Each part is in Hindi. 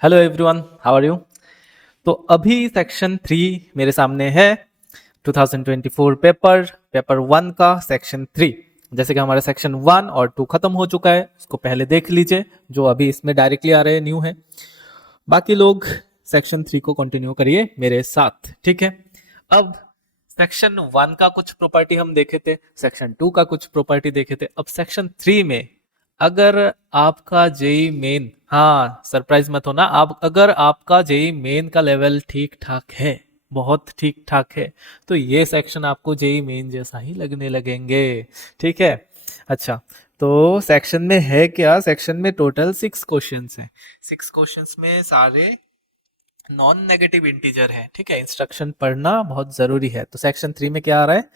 Hello everyone, how are you. तो अभी सेक्शन 3 मेरे सामने है। 2024 पेपर 1 का सेक्शन 3। जैसे कि हमारा सेक्शन 1 और 2 खत्म हो चुका है, उसको पहले देख लीजिए जो अभी इसमें डायरेक्टली आ रहे हैं, न्यू है। बाकी लोग सेक्शन 3 को कंटिन्यू करिए मेरे साथ, ठीक है। अब सेक्शन 1 का कुछ प्रॉपर्टी हम देखे थे, सेक्शन 2 का कुछ प्रॉपर्टी देखे थे। अब सेक्शन 3 में अगर आपका जेई मेन, हाँ सरप्राइज मत होना, आप अगर आपका जेई मेन का लेवल ठीक ठाक है, बहुत ठीक ठाक है, तो ये सेक्शन आपको जेई मेन जैसा ही लगने लगेंगे, ठीक है। अच्छा, तो सेक्शन में है क्या, सेक्शन में टोटल 6 क्वेश्चंस हैं। 6 क्वेश्चंस में सारे नॉन नेगेटिव इंटीजर है, ठीक है। इंस्ट्रक्शन पढ़ना बहुत जरूरी है। तो सेक्शन 3 में क्या आ रहा है,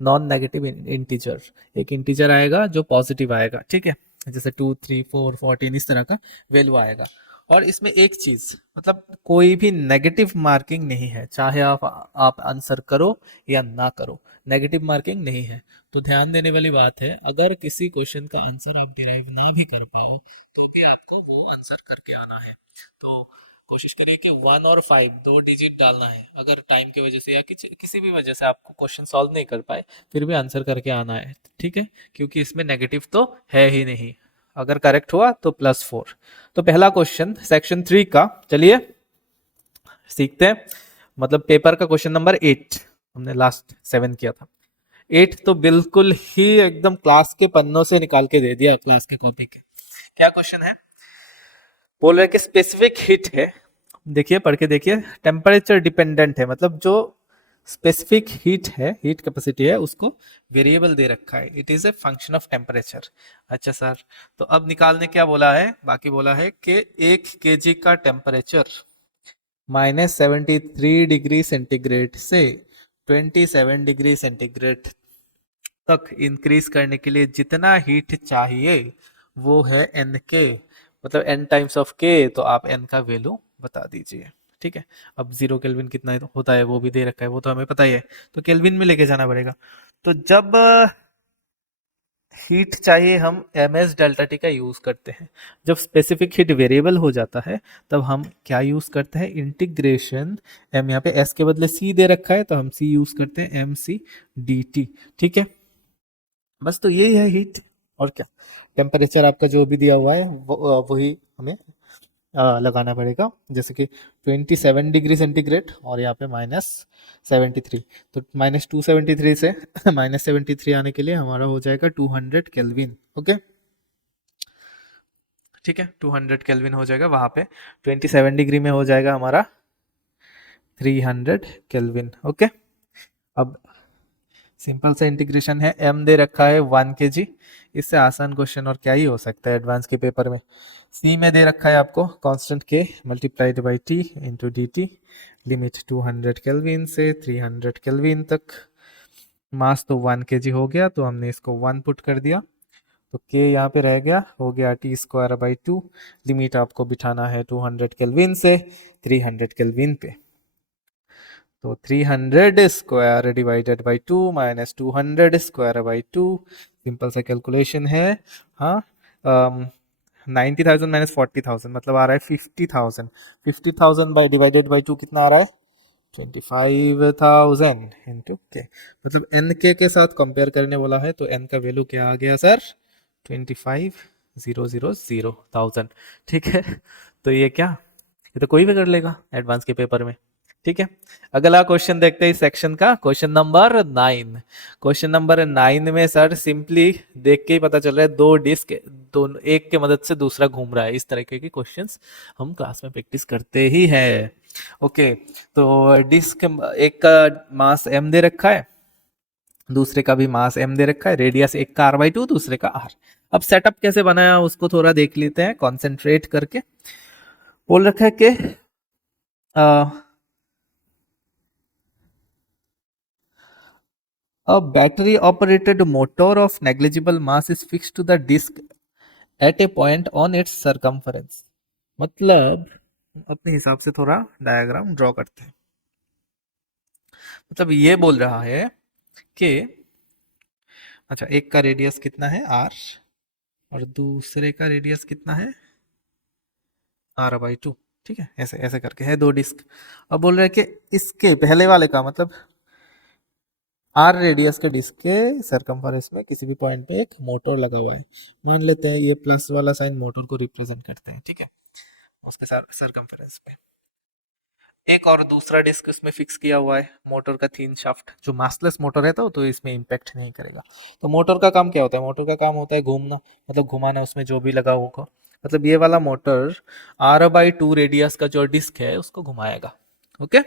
नॉन नेगेटिव इंटीजर। एक इंटीजर आएगा जो पॉजिटिव आएगा, ठीक है। जैसे 2, 3, 4, 14 इस तरह का वैल्यू आएगा। और इसमें एक चीज, मतलब कोई भी नेगेटिव मार्किंग नहीं है, चाहे आप आंसर करो या ना करो, नेगेटिव मार्किंग नहीं है। तो ध्यान देने वाली बात है, अगर किसी क्वेश्चन का आंसर आप डिराइव ना भी कर पाओ तो भी आपको वो आंसर करके आना है। तो कोशिश करिए कि 1 और 5 दो डिजिट डालना है। अगर टाइम की वजह से या किसी भी वजह से आपको क्वेश्चन सॉल्व नहीं कर पाए, फिर भी आंसर करके आना है, ठीक है। क्योंकि इसमें नेगेटिव तो है ही नहीं। अगर करेक्ट हुआ तो +4। तो पहला क्वेश्चन सेक्शन 3 का, चलिए सीखते हैं। मतलब पेपर का क्वेश्चन नंबर 8, हमने लास्ट 7 किया था। 8 तो बिल्कुल ही एकदम क्लास के पन्नों से निकाल के दे दिया, क्लास के कॉपी के। क्या क्वेश्चन है, बोल रहे कि स्पेसिफिक हीट है, देखिए पढ़ के देखिए, टेम्परेचर डिपेंडेंट है, मतलब जो स्पेसिफिक हीट है, हीट कैपेसिटी है, उसको वेरिएबल दे रखा है, it is a function of temperature. अच्छा सर, तो अब निकालने क्या बोला है, बाकी बोला है कि 1 kg का टेम्परेचर -73 डिग्री सेंटीग्रेड से 27 डिग्री सेंटीग्रेड तक इंक्रीज करने के लिए जितना हीट चाहिए वो है एन के, मतलब एन टाइम्स ऑफ के। तो आप एन का वैल्यू बता दीजिए, ठीक है। अब 0 केल्विन कितना होता है वो भी दे रखा है, वो तो हमें पता ही है, तो केल्विन में लेके जाना पड़ेगा। तो जब हीट चाहिए हम एम एस डेल्टा टी का यूज करते हैं। जब स्पेसिफिक हीट वेरिएबल हो जाता है तब हम क्या यूज करते हैं, इंटीग्रेशन। एम यहाँ पे एस के बदले सी दे रखा है तो हम सी यूज करते हैं, एम सी डी टी, ठीक है। बस तो यही है हीट, और क्या। टेम्परेचर आपका जो भी दिया हुआ है वही हमें लगाना पड़ेगा। जैसे कि 27 डिग्री सेंटीग्रेड और यहाँ पे -73। तो -273 से -73 आने के लिए हमारा हो जाएगा 200 केल्विन, ओके। ठीक है, 200 केल्विन हो जाएगा वहां पे। 27 डिग्री में हो जाएगा हमारा 300 केल्विन, ओके। अब सिंपल सा इंटीग्रेशन है, एम दे रखा है 1 kg। इससे आसान क्वेश्चन और क्या ही हो सकता है एडवांस के पेपर में। सी में दे रखा है आपको कांस्टेंट के multiplied by T into D T, limit 200 kelvin से 300 केल्विन तक। मास तो 1 kg हो गया, तो हमने इसको 1 पुट कर दिया, तो के यहाँ पे रह गया, हो गया T²/2। लिमिट आपको बिठाना है 200 केल्विन से 300 केल्विन पे। तो 300 square divided by 2 minus 200 square, simple सा कैलकुलेशन है। हाँ, 90,000 माइनस 40,000 मतलब आ रहा है 50,000। 50,000 बाई डिवाइडेड बाई 2 कितना आ रहा है, 25,000 इंटू के। मतलब एन के साथ कंपेयर करने बोला है, तो एन का वैल्यू क्या आ गया सर, 25,000, ठीक है। तो ये क्या, ये तो कोई भी कर लेगा एडवांस के पेपर में, ठीक है। अगला क्वेश्चन देखते हैं इस सेक्शन का, क्वेश्चन नंबर 9। क्वेश्चन नंबर 9 में सर सिंपली देख के ही पता चल रहा है, दो डिस्क, दोनों एक के मदद से दूसरा घूम रहा है, इस तरह के क्वेश्चंस हम क्लास में प्रैक्टिस करते ही है, ओके। तो डिस्क एक का मास m दे रखा है, दूसरे का भी मास m दे रखा है, रेडियस एक का r/2, दूसरे का r। अब सेटअप कैसे बनाया उसको थोड़ा देख लेते हैं कॉन्सेंट्रेट करके। बोल रखा है कि a battery operated motor of negligible mass is fixed to the disk at a point on its circumference। मतलब अपने हिसाब से थोड़ा डायग्राम ड्रॉ करते हैं। मतलब ये बोल रहा है कि अच्छा, एक का रेडियस कितना है r और दूसरे का रेडियस कितना है r/2। ठीक है, ऐसे ऐसे करके है दो डिस्क। अब बोल रहे हैं कि इसके पहले वाले का मतलब आर रेडियस के डिस्क के सरकमफेरेंस में किसी भी पॉइंट पे एक मोटर लगा हुआ है। मान लेते हैं ये प्लस वाला साइन मोटर को रिप्रेजेंट करते हैं, ठीक है, उसके साथ सरकमफेरेंस पे एक और दूसरा डिस्क उसमें फिक्स किया हुआ है मोटर का थीन शाफ्ट। जो मासलेस मोटर है तो इसमें इम्पैक्ट नहीं करेगा। तो मोटर का काम क्या होता है? मोटर का काम होता है घूमना, मतलब घुमाना उसमें जो भी लगा होगा। मतलब ये वाला मोटर R/2 रेडियस का जो डिस्क है उसको घुमाएगा। ओके,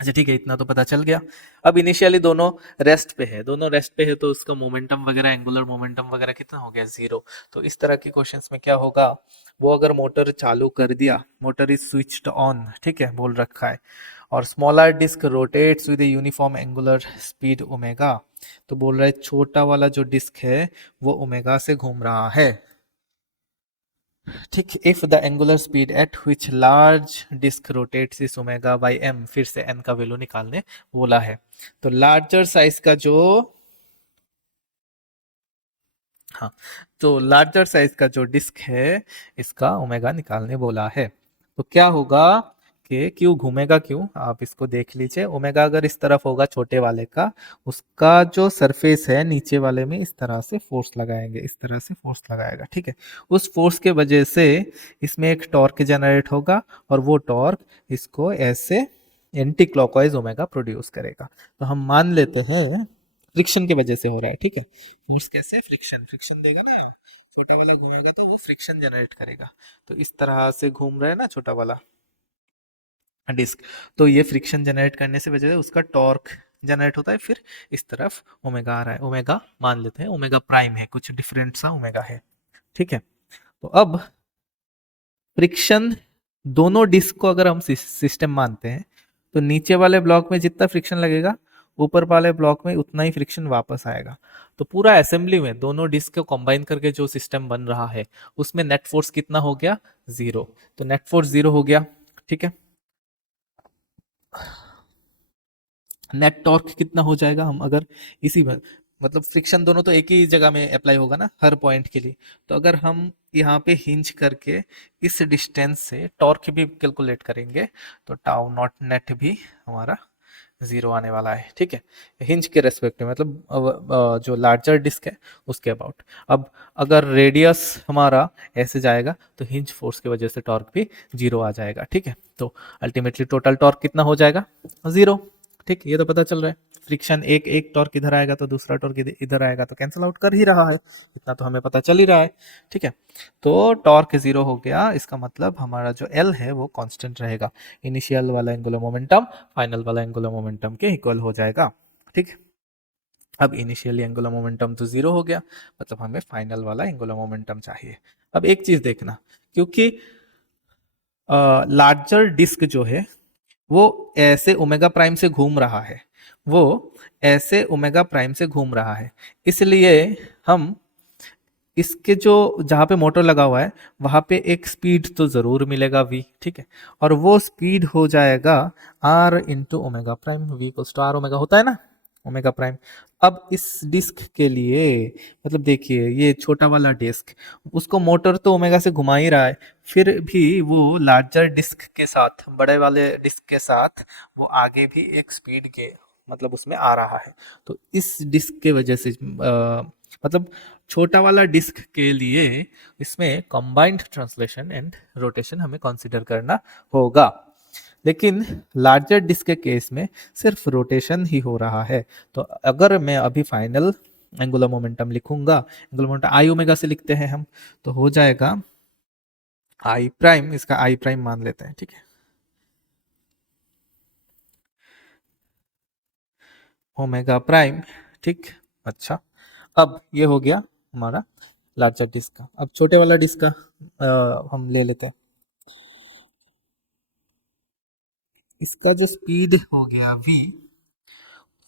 अच्छा ठीक है, इतना तो पता चल गया। अब इनिशियली दोनों रेस्ट पे है, दोनों रेस्ट पे है तो उसका मोमेंटम वगैरह, एंगुलर मोमेंटम वगैरह कितना हो गया? 0। तो इस तरह के क्वेश्चंस में क्या होगा, वो अगर मोटर चालू कर दिया, मोटर इज स्विच्ड ऑन, ठीक है, बोल रखा है, और smaller disc rotates with uniform angular speed omega, तो बोल रहा है छोटा वाला जो डिस्क है वो ओमेगा से घूम रहा है। ठीक, if the angular speed at which large disc rotates is omega by M, फिर से एन का वैल्यू निकालने बोला है। तो लार्जर साइज का जो, हाँ, तो लार्जर साइज का जो डिस्क है इसका ओमेगा निकालने बोला है। तो क्या होगा कि क्यों घूमेगा, क्यों, आप इसको देख लीजिए। ओमेगा अगर इस तरफ होगा छोटे वाले का, उसका जो सरफेस है नीचे वाले में इस तरह से फोर्स लगाएंगे, इस तरह से फोर्स लगाएगा, ठीक है। उस फोर्स के वजह से इसमें एक टॉर्क जनरेट होगा और वो टॉर्क इसको ऐसे एंटी क्लॉकवाइज ओमेगा प्रोड्यूस करेगा। तो हम मान लेते हैं फ्रिक्शन की वजह से हो रहा है, ठीक है। फोर्स कैसे? फ्रिक्शन, फ्रिक्शन देगा ना, छोटा वाला घूमेगा तो वो फ्रिक्शन जनरेट करेगा। तो इस तरह से घूम रहा है ना छोटा वाला डिस्क, तो ये फ्रिक्शन जनरेट करने से वजह से उसका टॉर्क जनरेट होता है, फिर इस तरफ ओमेगा आ रहा है। ओमेगा मान लेते हैं ओमेगा प्राइम है, कुछ डिफरेंट सा ओमेगा है, ठीक है। तो अब फ्रिक्शन, दोनों डिस्क को अगर हम सिस्टम मानते हैं तो नीचे वाले ब्लॉक में जितना फ्रिक्शन लगेगा ऊपर वाले ब्लॉक में उतना ही फ्रिक्शन वापस आएगा। तो पूरा असेंबली में दोनों डिस्क को कंबाइन करके जो सिस्टम बन रहा है उसमें नेट फोर्स कितना हो गया? 0। तो नेट फोर्स 0 हो गया, ठीक है। नेट टॉर्क कितना हो जाएगा? हम अगर इसी में, मतलब फ्रिक्शन दोनों तो एक ही जगह में अप्लाई होगा ना हर पॉइंट के लिए, तो अगर हम यहाँ पे हिंज करके इस डिस्टेंस से टॉर्क भी कैलकुलेट करेंगे तो टाउ नॉट नेट भी हमारा 0 आने वाला है, ठीक है, हिंज के रेस्पेक्ट में, मतलब जो लार्जर डिस्क है उसके अबाउट। अब अगर रेडियस हमारा ऐसे जाएगा तो हिंज फोर्स की वजह से टॉर्क भी 0 आ जाएगा, ठीक है। तो अल्टीमेटली टोटल टॉर्क कितना हो जाएगा? 0। ठीक, ये तो पता चल रहा है। फ्रिक्शन एक एक टॉर्क इधर आएगा तो दूसरा टॉर्क इधर आएगा तो कैंसिल आउट कर ही रहा है, इतना तो हमें पता चल ही रहा है, ठीक है। तो टॉर्क 0 हो गया, इसका मतलब हमारा जो एल है वो कांस्टेंट रहेगा। इनिशियल वाला एंगुलर मोमेंटम फाइनल वाला एंगुलर मोमेंटम के इक्वल हो जाएगा, ठीक। अब इनिशियली एंगुलर मोमेंटम तो 0 हो गया, मतलब हमें फाइनल वाला एंगुलर मोमेंटम चाहिए। अब एक चीज देखना, क्योंकि लार्जर डिस्क जो है वो ऐसे ओमेगा प्राइम से घूम रहा है, वो ऐसे ओमेगा प्राइम से घूम रहा है, इसलिए हम इसके जो जहां पे मोटर लगा हुआ है वहां पे एक स्पीड तो जरूर मिलेगा v, ठीक है, और वो स्पीड हो जाएगा r into omega prime. v equals to r omega होता है ना, ओमेगा प्राइम। अब इस डिस्क के लिए, मतलब देखिए ये छोटा वाला डिस्क, उसको मोटर तो ओमेगा से घुमा ही रहा है, फिर भी वो लार्जर डिस्क के साथ, बड़े वाले डिस्क के साथ वो आगे भी एक स्पीड के, मतलब उसमें आ रहा है। तो इस डिस्क के वजह से मतलब छोटा वाला डिस्क के लिए इसमें कंबाइंड ट्रांसलेशन एंड रोटेशन हमें कंसीडर करना होगा, लेकिन लार्जर डिस्क के केस में सिर्फ रोटेशन ही हो रहा है। तो अगर मैं अभी फाइनल एंगुलर मोमेंटम लिखूंगा, एंगुलर मोमेंटम आई ओमेगा से लिखते हैं हम, तो हो जाएगा आई प्राइम, इसका आई प्राइम मान लेते हैं, ठीक है, ओमेगा प्राइम, ठीक। अच्छा, अब ये हो गया हमारा लार्जर डिस्क का। अब छोटे वाला डिस्क का हम ले लेते हैं। इसका जो स्पीड हो गया v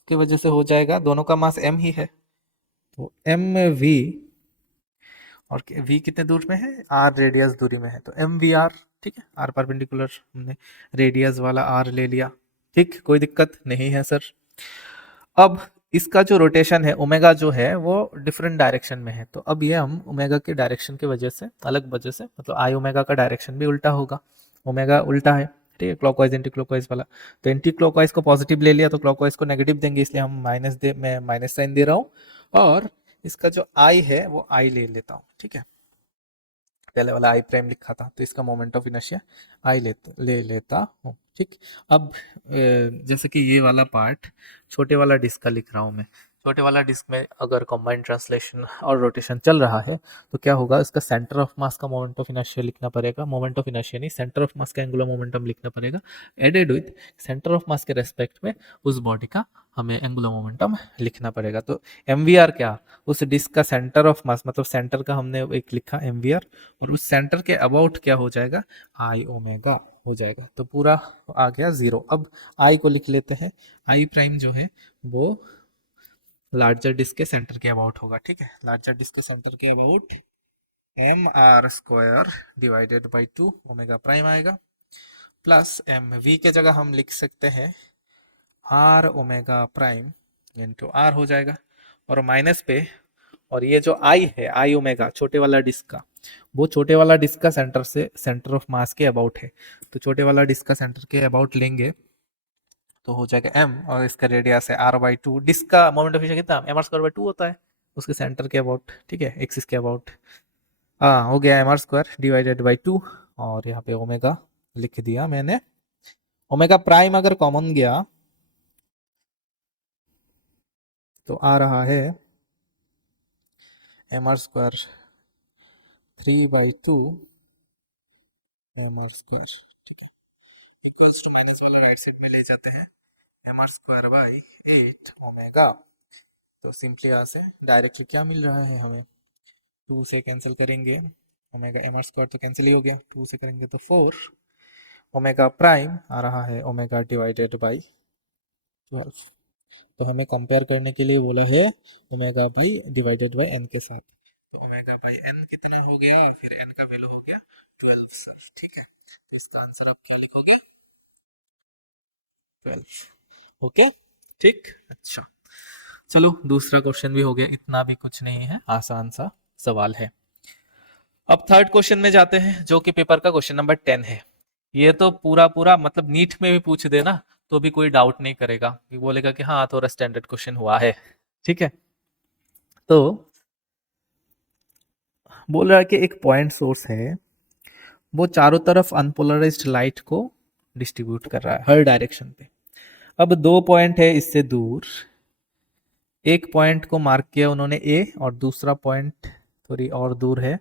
की वजह से हो जाएगा, दोनों का मास m ही है, तो m v, और v कितने दूर में है? r रेडियस दूरी में है, तो m v r, ठीक है, r परपेंडिकुलर हमने रेडियस वाला r ले लिया, ठीक, कोई दिक्कत नहीं है सर। अब इसका जो रोटेशन है ओमेगा जो है वो डिफरेंट डायरेक्शन में है, तो अब ये हम ओमेगा के डायरेक्शन की वजह से, अलग वजह से, मतलब आई ओमेगा का डायरेक्शन भी उल्टा होगा, ओमेगा उल्टा है, ठीक है, क्लॉकवाइज एंटी क्लॉकवाइज वाला। तो एंटी क्लॉकवाइज को पॉजिटिव ले लिया तो क्लॉकवाइज को नेगेटिव देंगे, इसलिए हम मैं माइनस साइन दे रहा हूँ। और इसका जो आई है वो आई ले लेता हूँ, ठीक है, पहले वाला आई प्राइम लिखा था तो इसका मोमेंट ऑफ इनर्शिया आई ले लेता हूँ, ठीक। अब जैसे कि ये वाला पार्ट छोटे वाला डिस्क का लिख रहा हूँ मैं। छोटे वाला डिस्क में अगर कंबाइंड ट्रांसलेशन और रोटेशन चल रहा है तो क्या होगा, इसका सेंटर ऑफ मास का मोमेंट ऑफ इनर्शिया लिखना पड़ेगा, मोमेंट ऑफ इनर्शिया नहीं, सेंटर ऑफ मास का एंगुलर मोमेंटम लिखना पड़ेगा, added with centre of mass के रेस्पेक्ट में उस बॉडी का हमें एंगुलर मोमेंटम लिखना पड़ेगा। तो एमवीआर क्या, उस डिस्क का सेंटर ऑफ मास, मतलब सेंटर का हमने एक लिखा एमवीआर, और उस सेंटर के अबाउट क्या हो जाएगा, आई ओमेगा हो जाएगा। तो पूरा आ गया जीरो। अब आई को लिख लेते हैं, आई प्राइम जो है वो लार्जर डिस्क के सेंटर के अबाउट होगा, ठीक है, लार्जर डिस्क के सेंटर के about M R square divided by 2 omega prime आएगा, प्लस एम वी के जगह हम लिख सकते हैं R omega prime into R हो जाएगा, और माइनस पे, और ये जो आई है आई ओमेगा छोटे वाला डिस्क का, वो छोटे वाला डिस्क का सेंटर से सेंटर ऑफ मास के अबाउट है, तो छोटे वाला डिस्क का सेंटर के अबाउट लेंगे तो हो जाएगा एम, और इसका रेडियस है आर बाई टू, डिस्क का मोमेंट ऑफ इनर्शिया कितना, M R square by two होता है उसके सेंटर के अबाउट, ठीक है, एक्सिस के अबाउट। हाँ हो गया M R square divided by two, और यहाँ पे ओमेगा लिख दिया मैंने। ओमेगा प्राइम अगर कॉमन गया तो आ रहा है M R square 3/2 M R square, ठीक है, इक्वल्स टू माइनस वाला राइट साइड में ले जाते हैं, M R square by 8 omega. तो सिंपली यहाँ से डायरेक्टली क्या मिल रहा है हमें, 2 से कैंसिल करेंगे, ओमेगा एम आर स्क्वायर तो कैंसिल ही हो गया, 2 से करेंगे तो 4, ओमेगा प्राइम आ रहा है ओमेगा डिवाइडेड बाई 12। तो हमें कंपेयर करने के लिए बोला है omega by divided by N के साथ, तो ओमेगा बाई एन कितना हो गया, फिर एन का वैल्यू हो गया 12, ठीक है, इसका आंसर आप क्या लिखोगे, 12, ओके, ठीक। अच्छा चलो दूसरा क्वेश्चन भी हो गया, इतना भी कुछ नहीं है, आसान सा सवाल है। अब थर्ड क्वेश्चन में जाते हैं जो कि पेपर का क्वेश्चन नंबर 10 है। ये तो पूरा पूरा मतलब नीट में भी पूछ देना तो भी कोई डाउट नहीं करेगा, कि बोलेगा कि हाँ थोड़ा स्टैंडर्ड क्वेश्चन हुआ है, ठीक है। तो बोल रहा है कि एक पॉइंट सोर्स है, वो चारों तरफ अनपोलराइज्ड लाइट को डिस्ट्रीब्यूट कर रहा है हर डायरेक्शन पे। अब दो पॉइंट है इससे दूर, एक पॉइंट को मार्क किया उन्होंने ए, और दूसरा पॉइंट थोड़ी और दूर है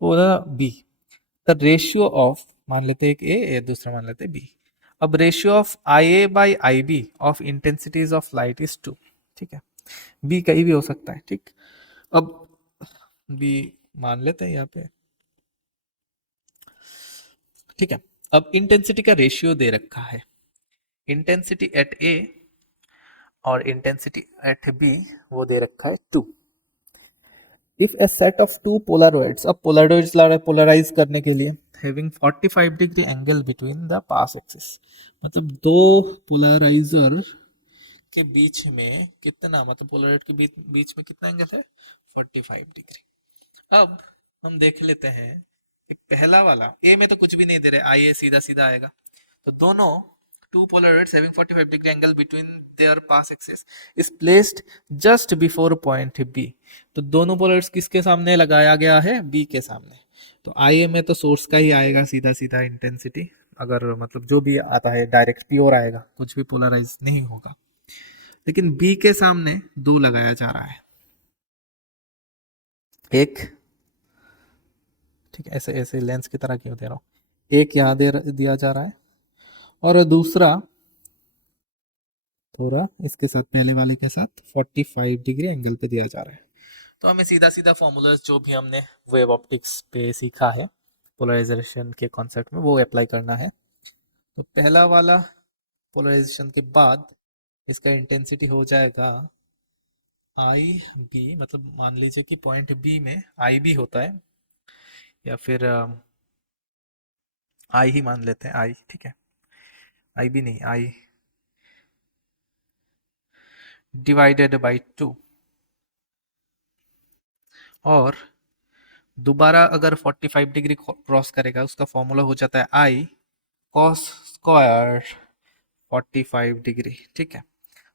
वो बी। द रेशियो ऑफ, मान लेते हैं एक ए, दूसरा मान लेते हैं बी। अब ratio of I A by I B of intensities of light is 2, ठीक है, बी कहीं भी हो सकता है, ठीक। अब बी मान लेते हैं यहाँ पे, ठीक है। अब इंटेंसिटी का रेशियो दे रखा है, इंटेंसिटी एट ए और इंटेंसिटी एट बी वो दे रखा है 2। If a set of two polaroids, अब पोलरॉइड्स ला रहा है पोलराइज करने के लिए, having 45 degree angle between the pass axis, मतलब दो पोलराइजर के बीच में कितना, मतलब पोलराइड के बीच में कितना एंगल है, 45 डिग्री। अब हम देख लेते हैं कि पहला वाला ए में तो कुछ भी नहीं दे रहे, आई ए सीधा सीधा आएगा, तो दोनों two polarities having 45 degree angle between their path axis is placed just before point B। तो दोनों polarities किसके सामने लगाया गया है, B के सामने। तो IA में तो सोर्स का ही आएगा सीधा सीधा इंटेंसिटी, अगर मतलब जो भी आता है डायरेक्ट प्योर आएगा, कुछ भी पोलराइज नहीं होगा। लेकिन B के सामने दो लगाया जा रहा है, एक, ठीक है, ऐसे ऐसे लेंस की तरह क्यों दे रहा हूँ, एक यहाँ दिया जा रहा है, और दूसरा थोड़ा इसके साथ पहले वाले के साथ 45 डिग्री एंगल पे दिया जा रहा है। तो हमें सीधा सीधा फॉर्मूलाज जो भी हमने वेव ऑप्टिक्स पे सीखा है पोलराइजेशन के कॉन्सेप्ट में, वो अप्लाई करना है। तो पहला वाला पोलराइजेशन के बाद इसका इंटेंसिटी हो जाएगा आई बी, मतलब मान लीजिए कि पॉइंट बी में आई बी होता है, या फिर आई ही मान लेते हैं, आई, ठीक है, आई बी नहीं, आई डिवाइडेड बाई 2, और दोबारा अगर 45 डिग्री क्रॉस करेगा उसका फॉर्मूला हो जाता है आई कॉस स्क्वायर 45 डिग्री। ठीक है,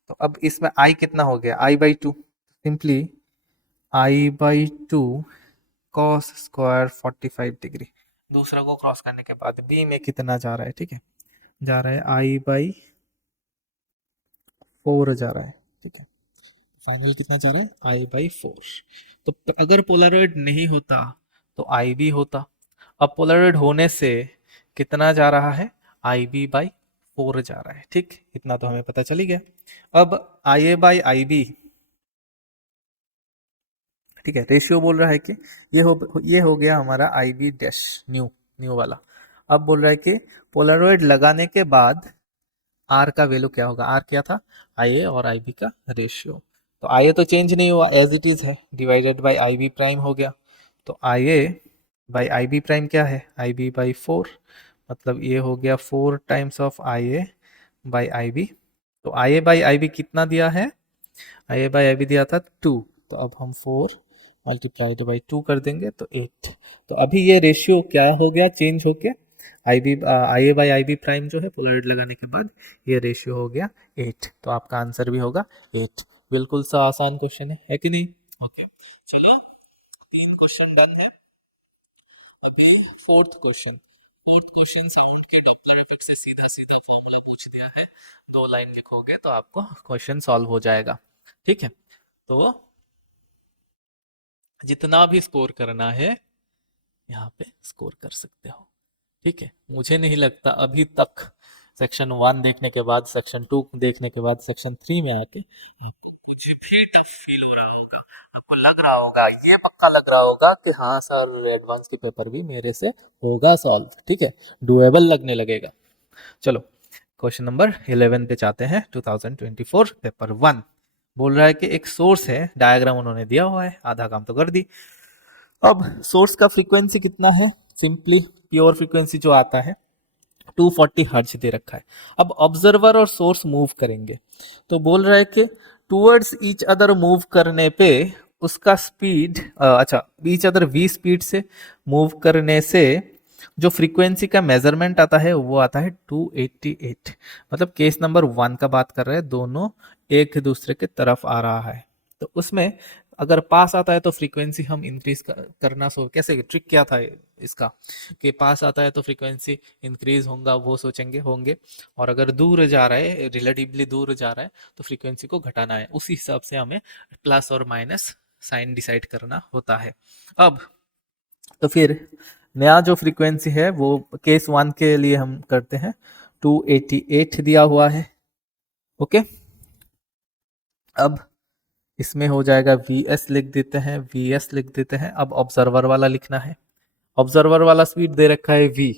तो अब इसमें आई कितना हो गया, I by two, simply I by two cos square 45 degree. दूसरा को क्रॉस करने के बाद बी में कितना जा रहा है, ठीक है, जा रहा है आई बाई 4 जा रहा है। ठीक है, फाइनल कितना जा रहा है, आई बाई 4। तो अगर पोलरॉइड नहीं होता तो आई बी होता। अब पोलरॉइड होने से कितना जा रहा है, आई बी बाई 4 जा रहा है। ठीक, इतना तो हमें पता चली गया। अब आई ए बाई आई बी, ठीक है, रेशियो बोल रहा है कि ये हो गया हमारा आई बी डैश न्यू, न्यू वाला। अब बोल रहा है कि पोलरॉइड लगाने के बाद आर का वैल्यू क्या होगा, आर क्या था, आई ए और आई बी का रेशियो। तो आई ए तो चेंज नहीं हुआ, एज इट इज है, divided by I B prime हो गया। तो I A by I B prime क्या है, आई बी बाई 4, मतलब ये हो गया 4 times of I A by I B. तो I A by I B कितना दिया है, आई ए बाई आई बी दिया था 2, तो अब हम 4 मल्टीप्लाइड बाई 2 कर देंगे तो 8। तो अभी ये रेशियो क्या हो गया, चेंज हो गया, आई A by I B prime जो है पोलराइड लगाने के बाद ये रेशियो हो गया 8। तो आपका आंसर भी होगा 8। बिल्कुल सा आसान क्वेश्चन है कि नहीं। ओके, चलो 3 क्वेश्चन डन है। अभी फोर्थ क्वेश्चन साउंड के डॉपलर इफेक्ट से सीधा सीधा फॉर्मूला पूछ दिया है। 2 लाइन लिखोगे तो आपको क्वेश्चन सॉल्व हो जाएगा। ठीक है, तो जितना भी स्कोर करना है यहाँ पे स्कोर कर सकते हो। ठीक है, मुझे नहीं लगता अभी तक सेक्शन 1 देखने के बाद, सेक्शन 2 देखने के बाद, सेक्शन 3 में आके आपको कुछ भी टफ फील हो रहा होगा। आपको लग रहा होगा, ये पक्का लग रहा होगा कि हाँ सर एडवांस की पेपर भी मेरे से होगा सॉल्व। ठीक है, डुएबल लगने लगेगा। चलो क्वेश्चन नंबर 11 पे जाते हैं। 2024 पेपर 1 बोल रहा है कि एक सोर्स है, डायग्राम उन्होंने दिया हुआ है, आधा काम तो कर दी। अब सोर्स का फ्रीक्वेंसी कितना है, सिंपली प्योर फ्रीक्वेंसी जो आता है 240 हर्ट्ज दे रखा है। अब ऑब्जर्वर और सोर्स मूव करेंगे, तो बोल रहा है कि टूवर्ड्स ईच अदर मूव करने पे उसका स्पीड, अच्छा, ईच अदर वी स्पीड से मूव करने से जो फ्रीक्वेंसी का मेजरमेंट आता है वो आता है 288। मतलब केस नंबर 1 का बात कर रहे हैं, दोनों एक दूसरे के तरफ आ रहा है। तो उसमें अगर पास आता है तो फ्रीक्वेंसी हम इंक्रीज करना, सो कैसे, ट्रिक क्या था इसका, कि पास आता है तो फ्रीक्वेंसी इंक्रीज होगा वो सोचेंगे होंगे, और अगर दूर जा रहा है, रिलेटिवली दूर जा रहा है, तो फ्रीक्वेंसी को घटाना है। उसी हिसाब से हमें प्लस और माइनस साइन डिसाइड करना होता है। अब तो फिर नया जो फ्रीक्वेंसी है वो केस 1 के लिए हम करते हैं, 288 दिया हुआ है। ओके, अब इसमें हो जाएगा Vs लिख देते हैं, Vs लिख देते हैं। अब ऑब्जर्वर वाला लिखना है, ऑब्जर्वर वाला स्पीड दे रखा है V,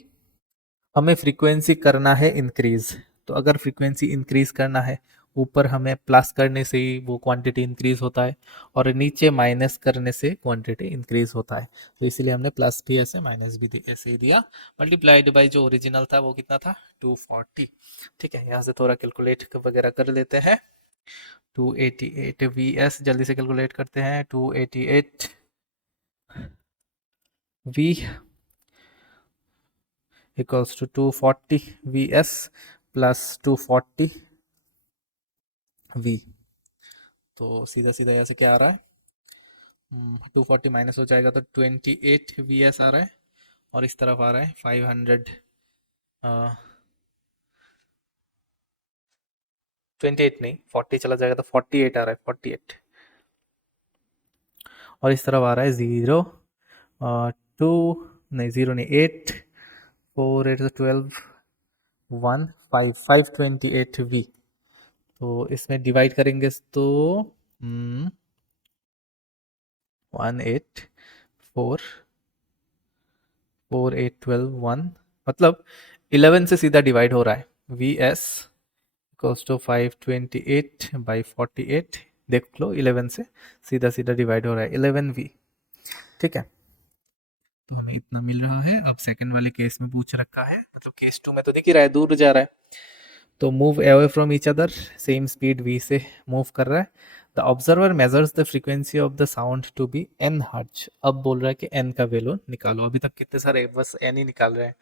हमें फ्रीक्वेंसी करना है इंक्रीज। तो अगर फ्रीक्वेंसी इंक्रीज करना है, ऊपर हमें प्लस करने से ही वो क्वांटिटी इंक्रीज होता है, और नीचे माइनस करने से क्वांटिटी इंक्रीज होता है। तो इसीलिए हमने प्लस भी ऐसे, माइनस भी ऐसे ही दिया, मल्टीप्लाइड बाय जो ओरिजिनल था वो कितना था, 240। ठीक है, यहाँ से थोड़ा कैलकुलेट वगैरह कर लेते हैं। 288 Vs जल्दी से कैलकुलेट करते हैं, 288 V equals to 240 Vs plus 240 V। तो सीधा सीधा यहाँ से क्या आ रहा है, 240 माइनस हो जाएगा तो 28 Vs आ रहा है, और इस तरफ आ रहा है 500, 28 नहीं, 40 चला जाएगा तो 48 आ रहा है, 48, और इस तरफ आ रहा है 0, 2 नहीं, 0 नहीं, 8, 4 8 12, 1 5 528 V। तो इसमें डिवाइड करेंगे तो 1 8 4 4 8 12 1, मतलब 11 से सीधा डिवाइड हो रहा है। Vs इक्वल्स टू 528 बाई 48, देख लो 11 से सीधा सीधा डिवाइड हो रहा है 11V। ठीक है, तो हमें इतना मिल रहा है। अब सेकंड वाले केस में पूछ रखा है, मतलब केस 2 में तो दिख ही रहा है दूर जा रहा है, तो move away from each other, same speed v से मूव कर रहा है। The observer measures the frequency of the sound to be n hertz. अब बोल रहा है कि n का वैल्यू निकालो। अभी तक कितने सारे बस n ही निकाल रहे हैं।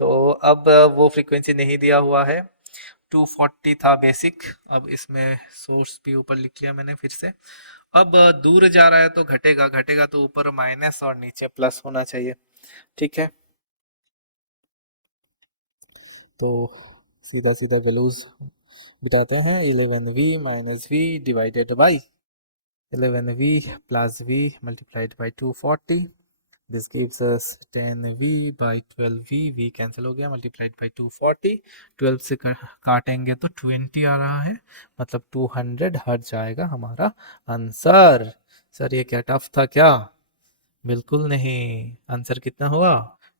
तो अब वो फ्रीक्वेंसी नहीं दिया हुआ है, 240 था बेसिक। अब इसमें सोर्स भी ऊपर लिख लिया मैंने फिर से। अब दूर जा रहा है तो घटेगा, घटेगा तो ऊपर माइनस और नीचे प्लस होना चाहिए। ठीक है, तो सीधा सीधा वैल्यूज बिताते हैं। 11v minus V divided by 11v plus v multiplied by 240। This gives us 10v by 12v, v cancel हो गया, मल्टीप्लाइड बाई 240। 12 से काटेंगे तो 20 आ रहा है, मतलब 200 हट जाएगा हमारा आंसर। सर ये क्या टफ था क्या? बिल्कुल नहीं, आंसर कितना हुआ?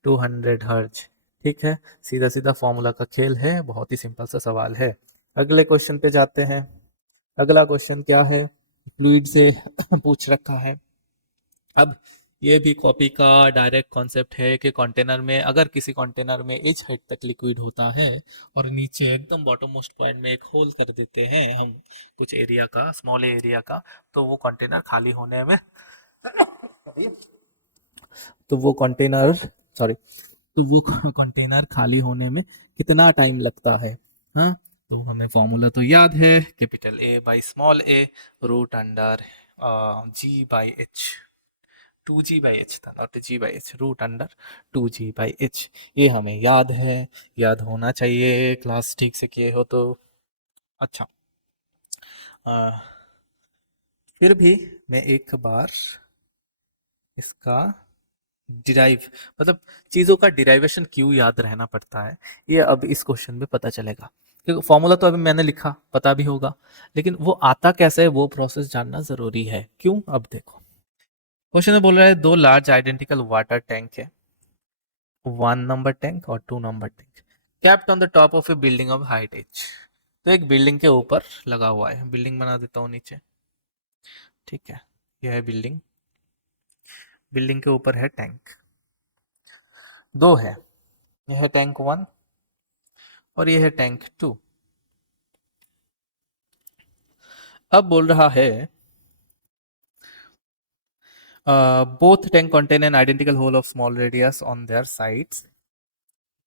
200 हर्ज। ठीक है, सीधा सीधा फॉर्मूला का खेल है, बहुत ही सिंपल सा सवाल है। अगले क्वेश्चन पे जाते हैं। अगला क्वेश्चन क्या है? फ्लूइड से पूछ रखा है। अब ये भी कॉपी का डायरेक्ट कॉन्सेप्ट है कि कंटेनर में, अगर किसी कंटेनर में एज हाइट तक लिक्विड होता है और नीचे एकदम बॉटम मोस्ट पॉइंट में एक होल कर देते हैं हम कुछ एरिया का, स्मॉल एरिया का, तो वो कंटेनर खाली होने में तो वो कंटेनर सॉरी तो वो कंटेनर खाली होने में कितना टाइम लगता है? हाँ, तो हमें फॉर्मूला तो याद है, capital A by small A root under G by H. 2g/h था, not g/h, root under 2g/h। ये हमें याद है, याद होना चाहिए, क्लास ठीक से किए हो तो। अच्छा, आ, फिर भी मैं एक बार इसका डिराइव, मतलब चीज़ों का डिराइवेशन क्यों याद रहना पड़ता है, ये अब इस क्वेश्चन में पता चलेगा। क्योंकि फॉर्मूला तो अभी मैंने लिखा, पता भी होगा, लेकिन वो आता कैसे है वो प्रोसेस जानना जरूरी है। क्यों? अब देखो, क्वेश्चन में बोल रहा है दो लार्ज आइडेंटिकल वाटर टैंक है, 1 नंबर टैंक और 2 number tank, kept on the top of A building of height H. तो एक बिल्डिंग के ऊपर लगा हुआ है, बिल्डिंग बना देता हूँ नीचे। ठीक है, यह है बिल्डिंग, बिल्डिंग के ऊपर है टैंक, दो है, यह है टैंक 1 और यह है टैंक 2। अब बोल रहा है both tank contain an identical hole of small radius on their sides.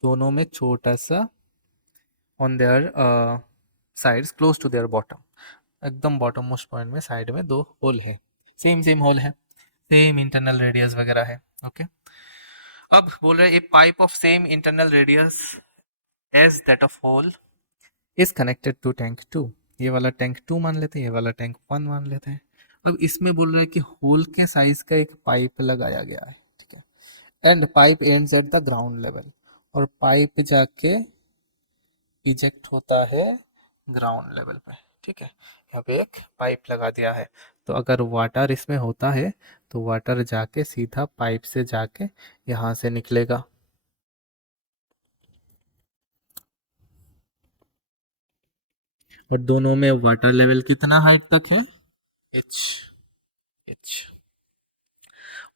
दोनों में छोटा सा on their sides close to their bottom, एकदम बॉटम मोस्ट पॉइंट में साइड में दो होल है, सेम सेम होल है, सेम इंटरनल रेडियस वगैरह है। ओके, अब बोल रहे हैं a pipe of same internal radius as that of hole is connected to tank 2। ये वाला टैंक 2 मान लेते हैं, ये वाला टैंक 1 मान लेते हैं। अब इसमें बोल रहा है कि होल के साइज का एक पाइप लगाया गया है। ठीक है, and pipe ends at the ground level, और पाइप जाके इजेक्ट होता है ग्राउंड लेवल पे। ठीक है, यहाँ पे एक पाइप लगा दिया है, तो अगर वाटर इसमें होता है तो वाटर जाके सीधा पाइप से जाके यहाँ से निकलेगा। और दोनों में वाटर लेवल कितना हाइट तक है? H, H.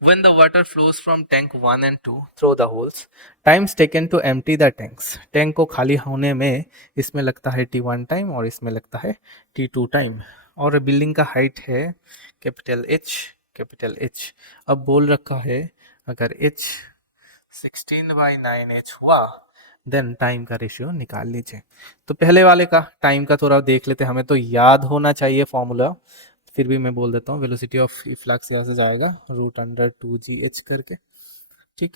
When the water flows from tank 1 and 2 through the holes, times taken to empty the tanks। Tank को खाली होने में इसमें लगता है t1 टाइम और इसमें लगता है t2 टाइम। और बिल्डिंग का हाइट है कैपिटल H, कैपिटल H। अब बोल रखा है अगर H 16/9H हुआ देन टाइम का रेशियो निकाल लीजिए। तो पहले वाले का टाइम का थोड़ा देख लेते हैं, हमें तो याद होना चाहिए फॉर्मूला, फिर भी मैं बोल देता हूँ। वेलोसिटी ऑफ फ्लक्स यहाँ से जाएगा रूट अंडर 2g/h करके। ठीक,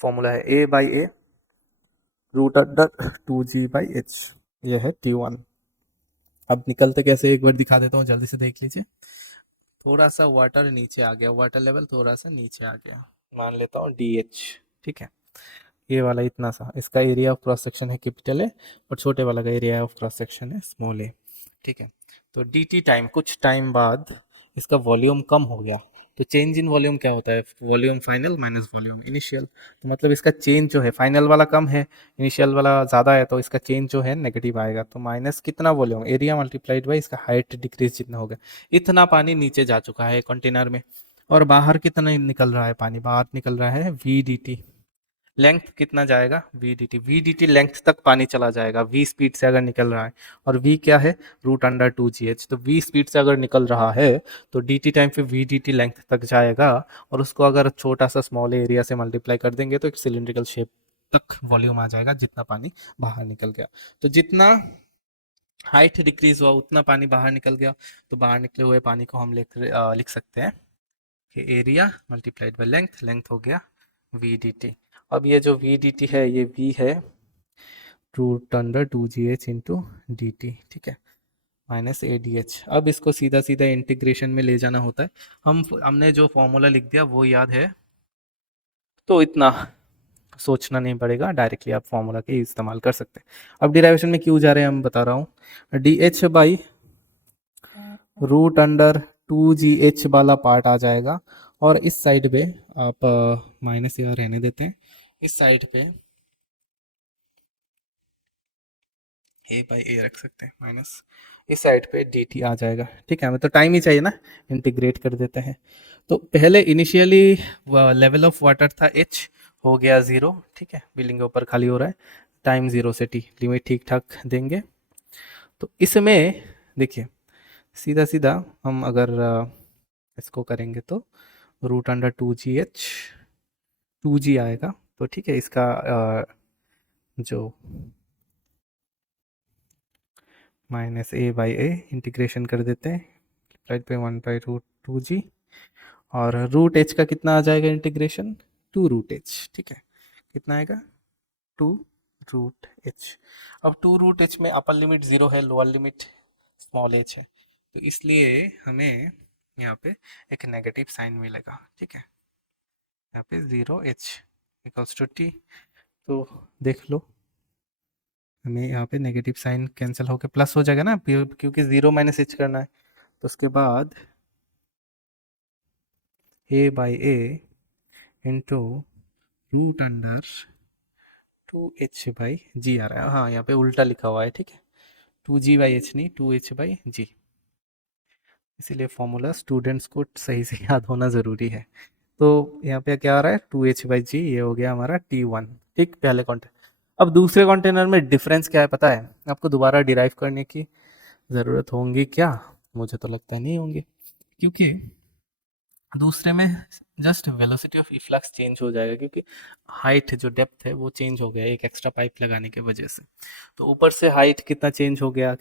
फॉर्मूला है a/a रूट अंडर 2g/h। ये है t1। अब निकलते कैसे एक बार दिखा देता हूँ, जल्दी से देख लीजिए। थोड़ा सा वाटर नीचे आ गया, वाटर लेवल थोड़ा सा नीचे आ गया, मान लेता हूँ dh। ठीक है, ये वाला इतना सा, इसका एरिया ऑफ क्रॉस सेक्शन है कैपिटल ए और छोटे वाला का एरिया ऑफ क्रॉस सेक्शन है स्मॉल ए। ठीक है, तो डी टी टाइम, कुछ टाइम बाद इसका वॉल्यूम कम हो गया, तो चेंज इन वॉल्यूम क्या होता है? Volume final minus volume initial. तो मतलब इसका चेंज जो है, फाइनल वाला कम है, इनिशियल वाला ज़्यादा है, तो इसका चेंज जो है नेगेटिव आएगा। तो माइनस कितना वॉल्यूम, एरिया मल्टीप्लाइड बाई इसका हाइट डिक्रीज जितना हो गया। इतना पानी नीचे जा चुका है कंटेनर में, और बाहर कितना निकल रहा है पानी? बाहर निकल रहा है वी डी टी। लेंथ कितना जाएगा, V D T, V D T length तक पानी चला जाएगा वी स्पीड से अगर निकल रहा है, और वी क्या है, root under two G H, तो वी स्पीड से अगर निकल रहा है तो डी टी टाइम पे वी डी टी लेंथ तक जाएगा, और उसको अगर छोटा सा स्मॉल एरिया से मल्टीप्लाई कर देंगे तो एक सिलिंड्रिकल शेप तक वॉल्यूम आ जाएगा जितना पानी बाहर निकल गया। तो जितना हाइट डिक्रीज हुआ उतना पानी बाहर निकल गया, तो बाहर निकले हुए पानी को हम लिख सकते हैं कि area multiplied by length, length हो गया वी डी टी। अब ये जो वी डी टी है ये वी है root under two G H into D T, ठीक है, माइनस ए डी एच। अब इसको सीधा सीधा इंटीग्रेशन में ले जाना होता है, हमने जो फॉर्मूला लिख दिया वो याद है, तो इतना सोचना नहीं पड़ेगा, डायरेक्टली आप फॉर्मूला के इस्तेमाल कर सकते हैं। अब डिराइवेशन में क्यों जा रहे हैं हम बता रहा हूँ, D H by root under two G H वाला पार्ट आ जाएगा, और इस साइड पे आप माइनस यहाँ रहने देते हैं, इस साइड पे ए बाई ए रख सकते हैं माइनस, इस साइड पे डी टी आ जाएगा, ठीक है, हमें तो टाइम ही चाहिए ना, इंटीग्रेट कर देते हैं। तो पहले इनिशियली लेवल ऑफ वाटर था एच, हो गया ज़ीरो, ठीक है, बिलिंग के ऊपर खाली हो रहा है, टाइम ज़ीरो से टी, लिमिट ठीक ठाक देंगे। तो इसमें देखिए सीधा सीधा हम अगर इसको करेंगे तो root under two G H, two G आएगा, तो ठीक है, इसका जो minus A by A integration कर देते हैं, राइट पे one by root two G, और रूट एच का कितना आ जाएगा इंटीग्रेशन, टू रूट एच, ठीक है, कितना आएगा, टू रूट एच। अब टू रूट एच में अपर लिमिट ज़ीरो है, लोअर लिमिट स्मॉल एच है, तो इसलिए हमें यहाँ पे एक नेगेटिव साइन मिलेगा, ठीक है, यहाँ पे zero H equals to T. तो देख लो हमें यहाँ पे नेगेटिव साइन कैंसिल होकर प्लस हो जाएगा ना, क्योंकि ज़ीरो माइनस एच करना है, तो उसके बाद A by A into root under two H by G आ रहा है, हाँ यहाँ पे उल्टा लिखा हुआ है, ठीक है, टू जी बाई एच नहीं, टू एच बाई जी, इसीलिए फॉर्मूला स्टूडेंट्स को सही से याद होना ज़रूरी है। तो यहाँ पे क्या आ रहा है, टू एच बाई जी, ये हो गया हमारा टी वन, ठीक, पहले कंटेनर। अब दूसरे कंटेनर में डिफरेंस क्या है पता है आपको, दोबारा डिराइव करने की ज़रूरत होंगी क्या, मुझे तो लगता है नहीं होंगी, क्योंकि दूसरे में just velocity of efflux change हो जाएगा, क्योंकि हाइट जो डेप्थ है वो चेंज हो गया एक एक्स्ट्रा पाइप लगाने की वजह से। तो ऊपर से हाइट कितना चेंज हो गया,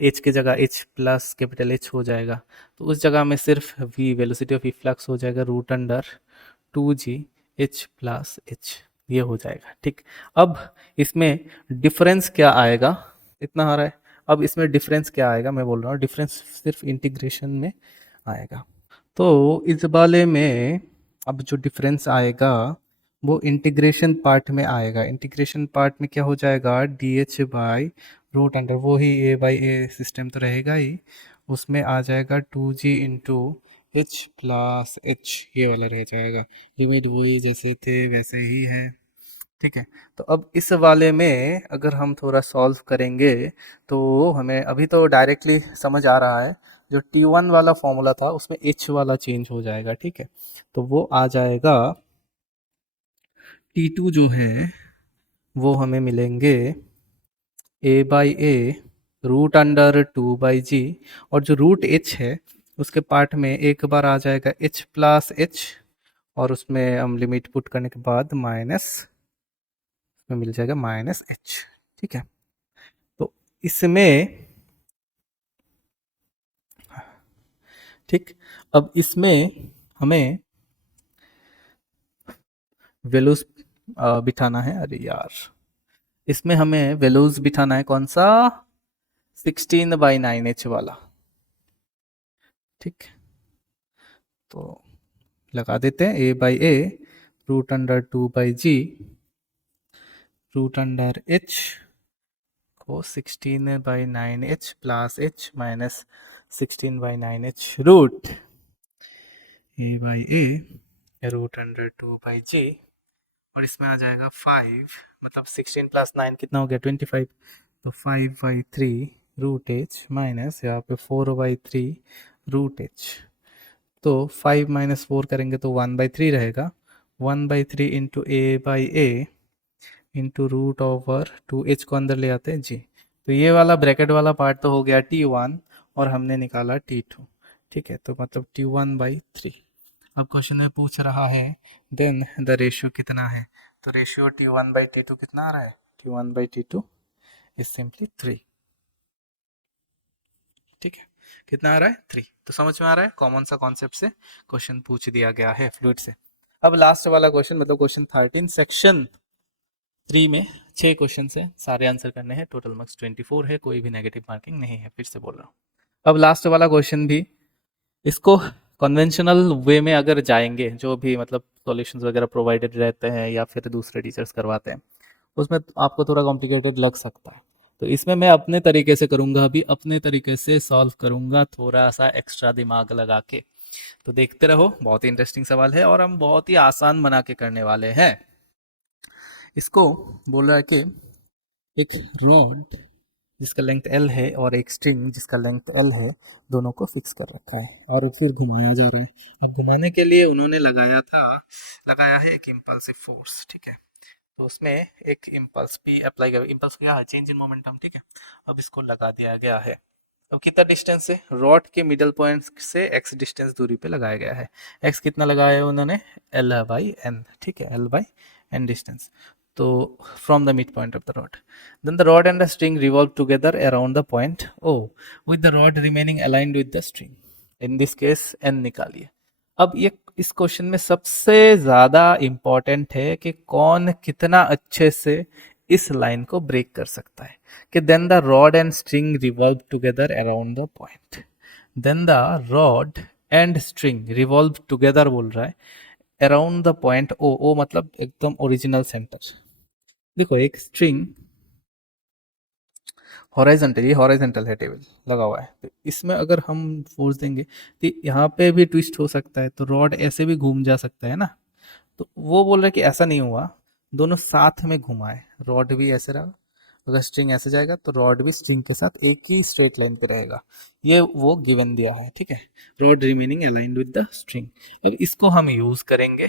एच की जगह एच प्लस कैपिटल एच हो जाएगा, तो उस जगह में सिर्फ वी वेलोसिटी ऑफ इफ्लक्स हो जाएगा root under two G H plus H, ये हो जाएगा, ठीक। अब इसमें डिफरेंस क्या आएगा, इतना आ रहा है, अब इसमें डिफरेंस क्या आएगा, मैं बोल रहा हूँ डिफरेंस सिर्फ इंटीग्रेशन में आएगा। तो इस वाले में अब जो डिफरेंस आएगा वो इंटीग्रेशन पार्ट में आएगा, इंटीग्रेशन पार्ट में क्या हो जाएगा, D H by root under, वो ही ए बाई ए सिस्टम तो रहेगा ही, उसमें आ जाएगा two G into H plus H, ये वाला रह जाएगा, लिमिट वही जैसे थे वैसे ही है, ठीक है। तो अब इस वाले में अगर हम थोड़ा सॉल्व करेंगे तो हमें अभी तो डायरेक्टली समझ आ रहा है, जो टी वन वाला फॉर्मूला था उसमें एच वाला चेंज हो जाएगा, ठीक है, तो वो आ जाएगा टी टू जो है वो हमें मिलेंगे A by A root under two by G, और जो रूट एच है उसके पार्ट में एक बार आ जाएगा एच प्लस एच, और उसमें हम लिमिट पुट करने के बाद माइनस में मिल जाएगा माइनस एच, ठीक है। तो इसमें ठीक, अब इसमें हमें वैल्यूज बिठाना है, अरे यार इसमें हमें वैल्यूज बिठाना है, कौन सा, 16/9 वाला, ठीक, तो लगा देते हैं A by A root under two by G root under H को 16/9h plus H minus 16/9h root A by A root under two by G, और इसमें आ जाएगा 5, मतलब 16 प्लस 9 कितना हो गया 25, तो 5/3 रूट एच माइनस यहाँ पे 4/3 रूट एच, तो 5 माइनस 4 करेंगे तो 1/3 रहेगा, 1/3 into a/a into root over 2h को अंदर ले आते हैं जी। तो ये वाला ब्रैकेट वाला पार्ट तो हो गया t1 और हमने निकाला t2। ठीक है, तो मतलब t1/3। अब क्वेश्चन में पूछ रहा है देन द रेशियो कितना है, तो रेशियो t1/t2 कितना आ रहा है, t1/t2 इज सिंपली 3। ठीक है, कितना आ रहा है 3। तो समझ में आ रहा है कॉमन सा कॉन्सेप्ट से क्वेश्चन पूछ दिया गया है फ्लूइड से। अब लास्ट वाला क्वेश्चन मतलब क्वेश्चन 13 सेक्शन 3 में 6 क्वेश्चन है, सारे आंसर करने हैं, टोटल मार्क्स 24 है, कोई भी नेगेटिव मार्किंग नहीं है, फिर से बोल रहा हूँ। अब लास्ट वाला क्वेश्चन भी इसको कन्वेंशनल वे में अगर जाएंगे, जो भी मतलब सॉल्यूशंस वगैरह प्रोवाइडेड रहते हैं या फिर दूसरे टीचर्स करवाते हैं, उसमें आपको थोड़ा कॉम्प्लिकेटेड लग सकता है। तो इसमें मैं अपने तरीके से करूंगा, अभी अपने तरीके से सॉल्व करूंगा, थोड़ा सा एक्स्ट्रा दिमाग लगा के। तो देखते रहो, बहुत ही इंटरेस्टिंग सवाल है और हम बहुत ही आसान बना के करने वाले हैं। इसको बोल रहा है कि एक रॉड जिसका लेंथ एल है और एक स्ट्रिंग जिसका लेंथ एल है, दोनों को फिक्स कर रखा है और फिर घुमाया जा रहा है। अब घुमाने के लिए उन्होंने लगाया है एक इम्पल्सिव फोर्स। ठीक है, तो उसमें एक इम्पल्स पी अप्लाई कर, इम्पल्स क्या है, चेंज इन मोमेंटम। ठीक है, अब इसको लगा दिया गया है। अब कितना डिस्टेंस है, रॉड के मिडल पॉइंट से एक्स डिस्टेंस दूरी पे लगाया गया है। एक्स कितना लगाया है उन्होंने, L/N। ठीक है, L/N डिस्टेंस। तो from the mid point of the rod, then the rod and the string revolve together around the point O with the rod remaining aligned with the string. In this case N निकालिए। अब ये इस क्वेश्चन में सबसे ज्यादा इंपॉर्टेंट है कि कौन कितना अच्छे से इस लाइन को ब्रेक कर सकता है, कि then the rod and string revolve together around the point. Then the rod and string revolve together बोल रहा है around the point O. O मतलब एकदम ओरिजिनल सेंटर। देखो एक स्ट्रिंग हॉरिजॉन्टल, ये हॉरिजॉन्टल है, टेबल लगा हुआ है, तो इसमें अगर हम फोर्स देंगे तो यहाँ पे भी ट्विस्ट हो सकता है, तो रॉड ऐसे भी घूम जा सकता है ना। तो वो बोल रहा है कि ऐसा नहीं हुआ, दोनों साथ में घुमाए, रॉड भी ऐसे रहा, अगर स्ट्रिंग ऐसे जाएगा तो रॉड भी स्ट्रिंग के साथ एक ही स्ट्रेट लाइन पे रहेगा। ये वो गिवन दिया है। ठीक है, rod remaining aligned with the string. अब इसको हम यूज करेंगे।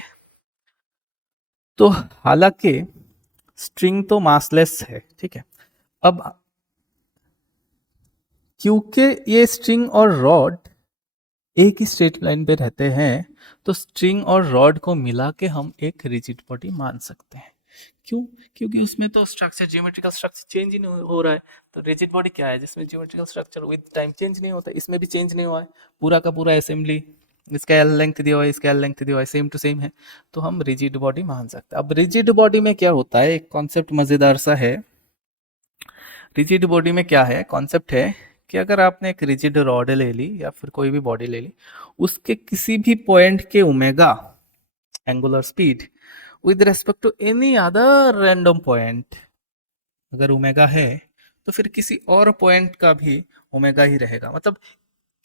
तो हालांकि स्ट्रिंग तो मासलेस है, ठीक है, अब क्योंकि ये स्ट्रिंग और रॉड एक ही स्ट्रेट लाइन पे रहते हैं, तो स्ट्रिंग और रॉड को मिला के हम एक रिजिड बॉडी मान सकते हैं। क्यों, क्योंकि उसमें तो स्ट्रक्चर, जियोमेट्रिकल स्ट्रक्चर चेंज ही नहीं हो रहा है। तो रिजिड बॉडी क्या है, जिसमें geometrical structure with time change नहीं होता, इसमें भी चेंज नहीं हुआ है, पूरा का पूरा असेंबली, इसका एल लेंथ दिया हुआ है, इसका एल लेंथ दिया हुआ है, सेम टू सेम है, तो हम रिजिड बॉडी मान सकते हैं। अब रिजिड बॉडी में क्या होता है, एक कॉन्सेप्ट मजेदार सा है। रिजिड बॉडी में क्या है, कॉन्सेप्ट है कि अगर आपने एक रिजिड रॉड ले ली या फिर कोई भी बॉडी ले ली, उसके किसी भी पॉइंट के omega angular speed with respect to any other random point, अगर ओमेगा है तो फिर किसी और पॉइंट का भी ओमेगा ही रहेगा। मतलब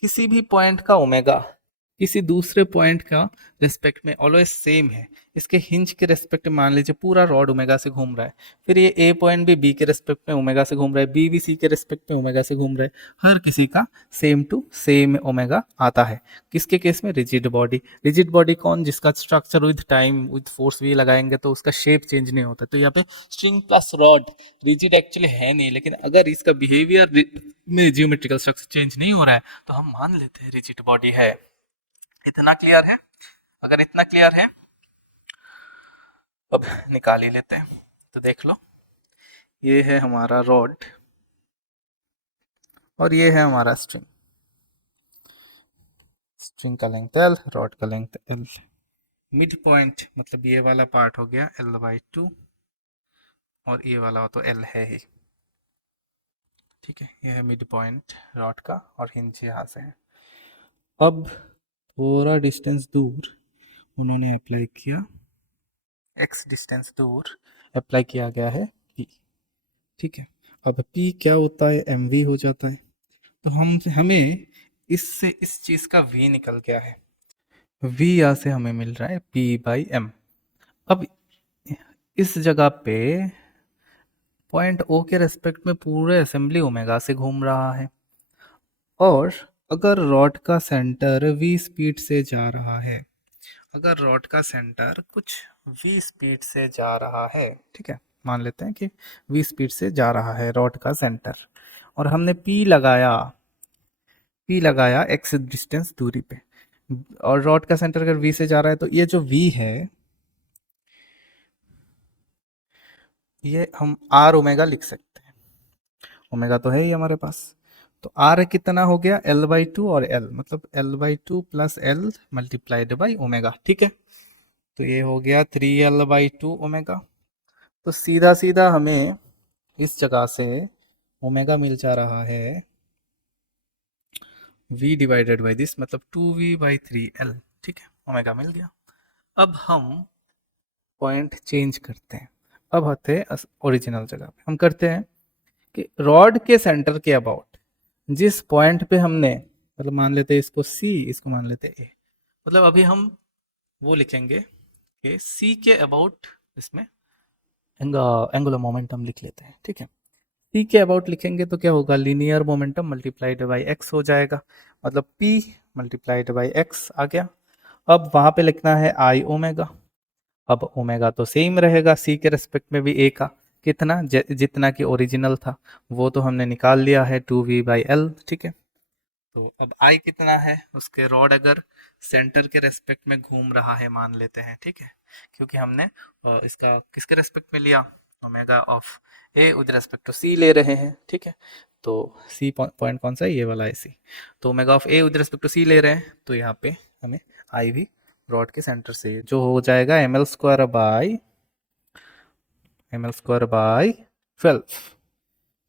किसी भी पॉइंट का ओमेगा किसी दूसरे पॉइंट का रेस्पेक्ट में ऑलवेज सेम है। इसके हिंज के रेस्पेक्ट में मान लीजिए पूरा रॉड ओमेगा से घूम रहा है, फिर ये ए पॉइंट भी बी के रेस्पेक्ट में ओमेगा से घूम रहा है, बी भी सी के रेस्पेक्ट में ओमेगा से घूम रहा है, हर किसी का सेम टू सेम ओमेगा आता है। किसके केस में, रिजिड बॉडी। रिजिड बॉडी कौन, जिसका structure with time with force भी लगाएंगे तो उसका शेप चेंज नहीं होता। तो यहाँ पे string plus rod rigid actually है नहीं, लेकिन अगर इसका बिहेवियर में जियोमेट्रिकल स्ट्रक्चर चेंज नहीं हो रहा है तो हम मान लेते हैं रिजिड बॉडी है। इतना क्लियर है, अगर इतना क्लियर है अब निकाल ही लेते हैं। तो देख लो, ये है हमारा रॉड और ये है हमारा स्ट्रिंग। स्ट्रिंग का लेंथ एल, रॉड का लेंथ एल। मिड पॉइंट मतलब ये वाला पार्ट हो गया L/2 और ये वाला तो एल है ही। ठीक है, ये है मिड पॉइंट रॉड का और हिंज यहाँ से है। अब थोड़ा डिस्टेंस दूर उन्होंने अप्लाई किया, एक्स डिस्टेंस दूर अप्लाई किया गया है P। ठीक है, अब P क्या होता है, mv हो जाता है। तो हमें इससे इस चीज का V निकल गया है, V यहाँ से हमें मिल रहा है P/m। अब इस जगह पे पॉइंट O के रेस्पेक्ट में पूरे असेंबली ओमेगा से घूम रहा है, और अगर रॉड का सेंटर V स्पीड से जा रहा है, अगर रॉड का सेंटर कुछ v स्पीड से जा रहा है, ठीक है, मान लेते हैं कि v स्पीड से जा रहा है रॉड का सेंटर, और हमने p लगाया x डिस्टेंस दूरी पे, और रॉड का सेंटर अगर v से जा रहा है तो ये जो v है ये हम r ओमेगा लिख सकते हैं, ओमेगा तो है ही हमारे पास। तो r कितना हो गया, l/2 और l, मतलब l/2 plus l multiplied by omega, ठीक है। तो ये हो गया 3l/2 ओमेगा। तो सीधा सीधा हमें इस जगह से ओमेगा मिल जा रहा है v डिवाइडेड बाई दिस, मतलब 2v/3l, ठीक है, ओमेगा मिल गया। अब हम पॉइंट चेंज करते हैं, अब आते हैं ओरिजिनल जगह पे। हम करते हैं कि रॉड के सेंटर के अबाउट जिस पॉइंट पे हमने, मतलब मान लेते हैं इसको C, इसको मान लेते हैं A, मतलब अभी हम वो लिखेंगे कि C के अबाउट इसमें एंगुलर मोमेंटम लिख लेते हैं, ठीक है। C के अबाउट लिखेंगे तो क्या होगा, linear momentum multiplied by x हो जाएगा, मतलब P मल्टीप्लाइड बाई x आ गया। अब वहां पे लिखना है I ओमेगा। अब ओमेगा तो सेम रहेगा C के रेस्पेक्ट में भी A का, कितना जितना कि ओरिजिनल था वो तो हमने निकाल लिया है 2v/l, ठीक है। तो अब I कितना है, उसके रॉड अगर सेंटर के रेस्पेक्ट में घूम रहा है मान लेते हैं, ठीक है, क्योंकि हमने इसका किसके रेस्पेक्ट में लिया, omega of A with respect to C ले रहे हैं, ठीक है। तो C पॉइंट कौन सा है, ये वाला है C। तो omega of A with respect to C ले रहे हैं, तो यहाँ पे हमें I भी रॉड के सेंटर से जो हो जाएगा ml² बाई 12,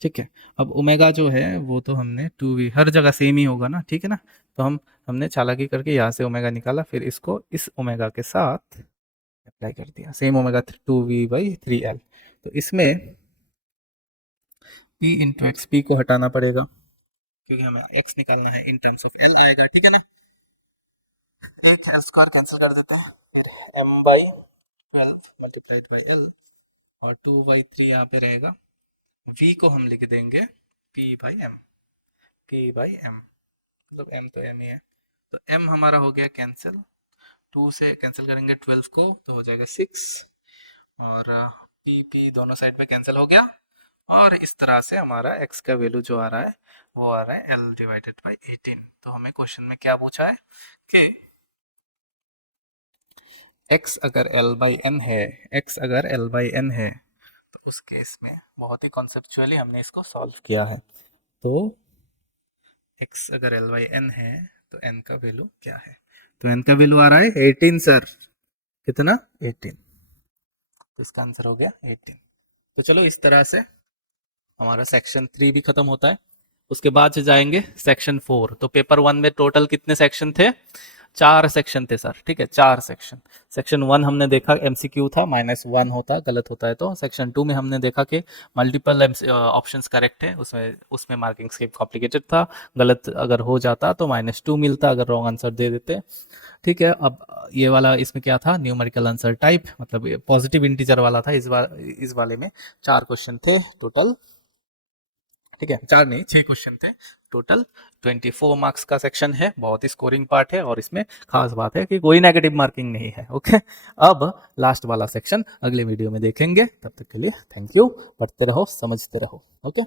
ठीक है। अब ओमेगा जो है वो तो हमने 2v, हर जगह सेम ही होगा ना, ठीक है ना। तो हमने चालाकी करके यहाँ से ओमेगा निकाला, फिर इसको इस ओमेगा के साथ अप्लाई कर दिया, सेम ओमेगा 2v/3l। तो इसमें p इंटू एक्स, पी को हटाना पड़ेगा क्योंकि हमें x निकालना है, इन टर्म्स ऑफ l आएगा, ठीक है ना। एक l² कैंसिल कर देते हैं, फिर m/12 मल्टीप्लाइड बाई l, और 2/3 यहाँ पे रहेगा। v को हम लिख देंगे p/m, मतलब m तो m ही है। तो m हमारा हो गया कैंसिल, 2 से कैंसिल करेंगे 12 को तो हो जाएगा 6, और p दोनों साइड पे कैंसिल हो गया, और इस तरह से हमारा x का वैल्यू जो आ रहा है वो आ रहा है l/18। तो हमें क्वेश्चन में क्या पूछा है कि x अगर l/n है तो उस केस में बहुत ही कॉन्सेप्चुअली हमने इसको सॉल्व किया है। तो x अगर l/n है तो n का वैल्यू क्या है, तो n का वैल्यू आ रहा है 18 सर, कितना 18, तो इसका आंसर हो गया 18। तो चलो इस तरह से हमारा सेक्शन 3 भी खत्म होता है। उसके बाद से जाएंगे सेक्शन 4। तो पेपर 1 में टोटल कितने सेक्शन थे, 4 सेक्शन थे सर, ठीक है, 4 सेक्शन। सेक्शन 1 हमने देखा एमसीक्यू था, -1 होता गलत होता है तो। सेक्शन 2 में हमने देखा कि मल्टीपल ऑप्शंस करेक्ट है, उसमें उसमें मार्किंग स्कीम कॉम्प्लिकेटेड था, गलत अगर हो जाता तो -2 मिलता अगर रॉन्ग आंसर दे देते, ठीक है। अब ये वाला इसमें क्या था, न्यूमेरिकल आंसर टाइप, मतलब पॉजिटिव इंटीजर वाला था। इस वाले में 4 क्वेश्चन थे टोटल, ठीक है, 4 नहीं 6 क्वेश्चन थे टोटल। 24 मार्क्स का सेक्शन है, बहुत ही स्कोरिंग पार्ट है, और इसमें खास बात है कि कोई नेगेटिव मार्किंग नहीं है, ओके। अब लास्ट वाला सेक्शन अगले वीडियो में देखेंगे, तब तक के लिए थैंक यू। पढ़ते रहो, समझते रहो, ओके।